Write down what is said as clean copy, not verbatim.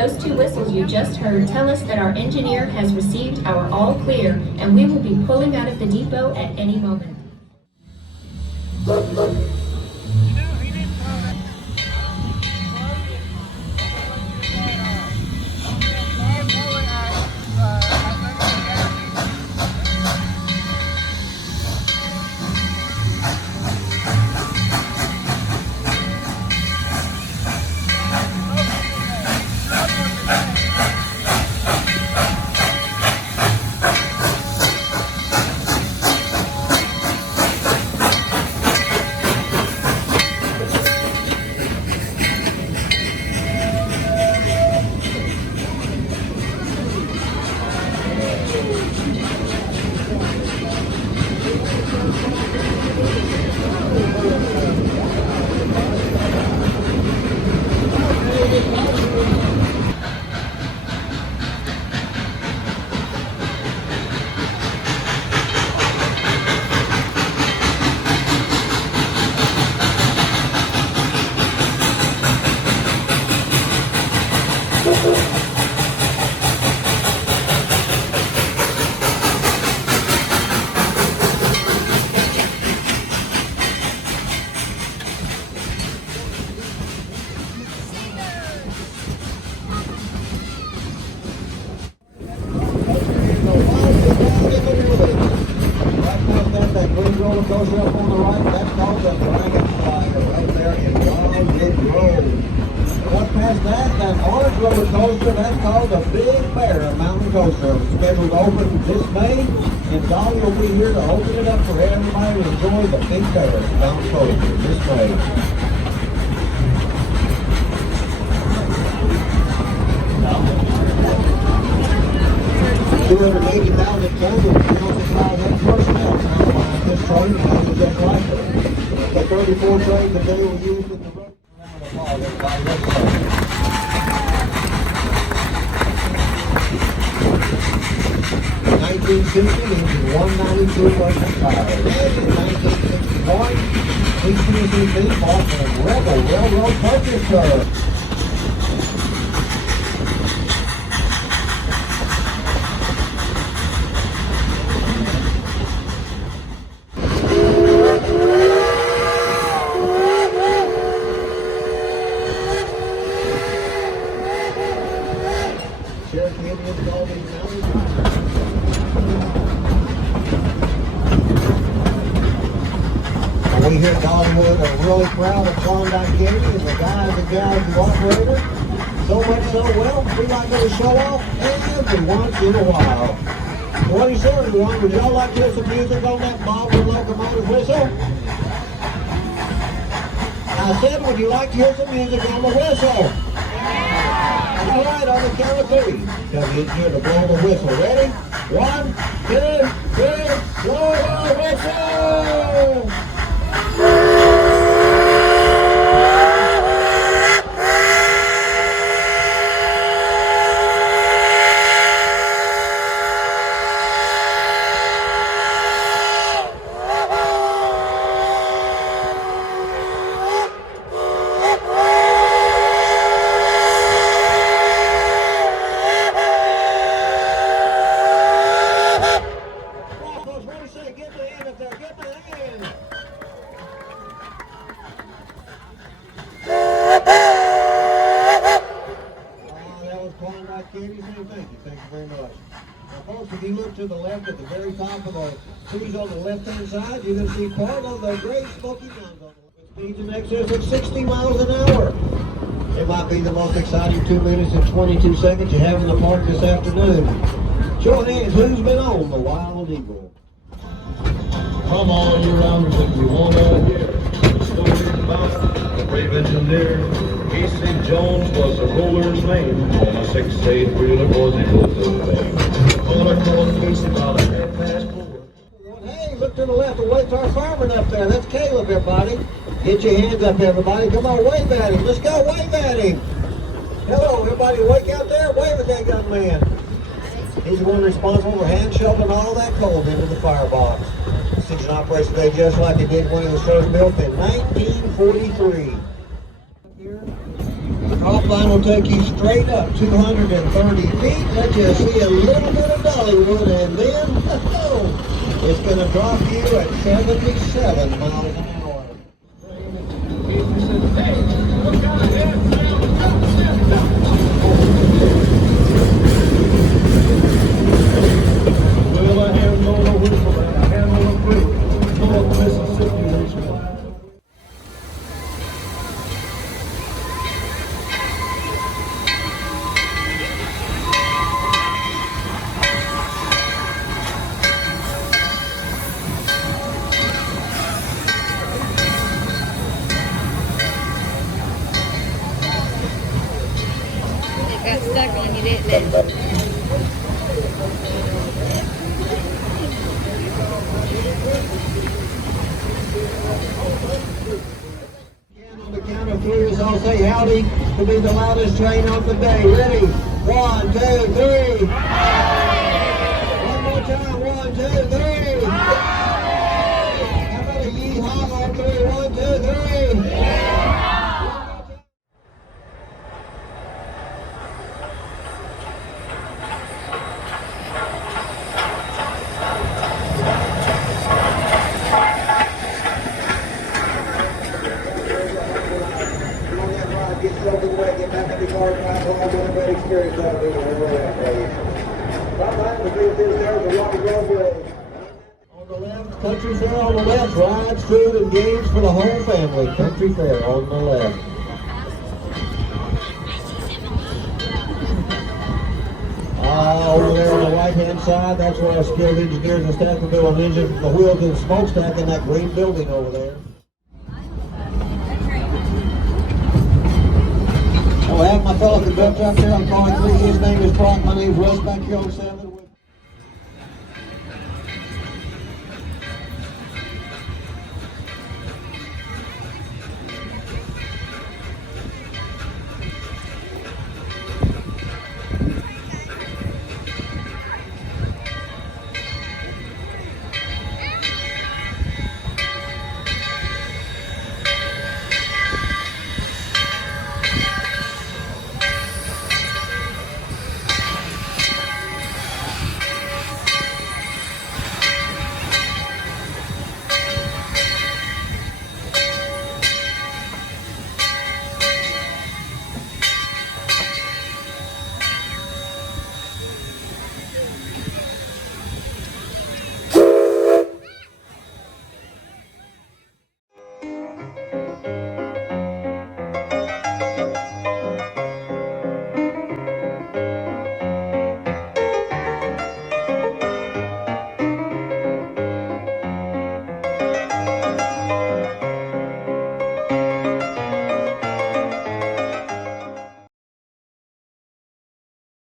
Those two whistles you just heard tell us that our engineer has received our all clear, and we will be pulling out of the depot at any moment. Roller coaster up on the right, that's called the Dragonfly right there in Dollywood Road. Up past that orange roller coaster, that's called the Big Bear Mountain Coaster. It's scheduled to open this May, and Dolly will be here to open it up for everybody to enjoy the Big Bear Mountain Coaster this May. 280,000 tons of personnel now behind this train, and it's just like it. The 34 train that they will use in the road around the fall, everybody, let's go. 1960, engine 192 horsepower. In 1961, PCCB bought the Rebel Railroad purchase car. We here at Dollywood are really proud of Klondike Candy and the guys and gals who operate it. So much so well, we like to show off every once in a while. What do you say, everyone? Would y'all like to hear some music on that Dollywood Locomotive whistle? I said, would you like to hear some music on the whistle? All right, on the count of three. Tell the engineer to blow the whistle. Ready? 1, 2, 3, blow the whistle! Thank you very much. Now folks, if you look to the left at the very top of the trees on the left-hand side, you're going to see part of the Great Smoky Mountains with speeds in excess of 60 miles an hour. It might be the most exciting 2 minutes and 22 seconds you have in the park this afternoon. Show of hands, who's been on the Wild Eagle? Come on, you rounders, if you want to hear stories about the brave engineer. Casey Jones was a roller's name. On a 6-8 wheeler was he was a thing. On a cross Casey about a half past 4. Hey, look to the left and wave to our fireman up there. That's Caleb, everybody. Get your hands up, everybody. Come on, wave at him. Let's go, wave at him. Hello, everybody awake out there? Wave at that young man. He's the one responsible for hand shoveling all that coal into the firebox. This is an operation day just like it did when it was first built in 1943. Here. Drop line will take you straight up 230 feet. Let you see a little bit of Dollywood, and then it's going to drop you at 77 miles an hour. With a hand on the whistle and a hand on the brake, North Mississippi nationwide. It got stuck on you, didn't it? On the count of three, I'll say howdy to be the loudest train of the day. Ready? 1, 2, 3. One more time. 1, 2, 3. How about a yeehaw on 3? 1, 2, 3. Get soaked away, get back in the car, drive home, what a great experience that'll be. Right behind the green field there is the rocky roadway. On the left, country fair on the left, rides, food, and games for the whole family. Country fair on the left. Over there on the right-hand side, that's where our skilled engineers and staff will do on engine, the wheels and smokestack in that green building over there. I have my fellow conductor up there. I'm calling 3. His name is Brock. My name is Russ back here on 7.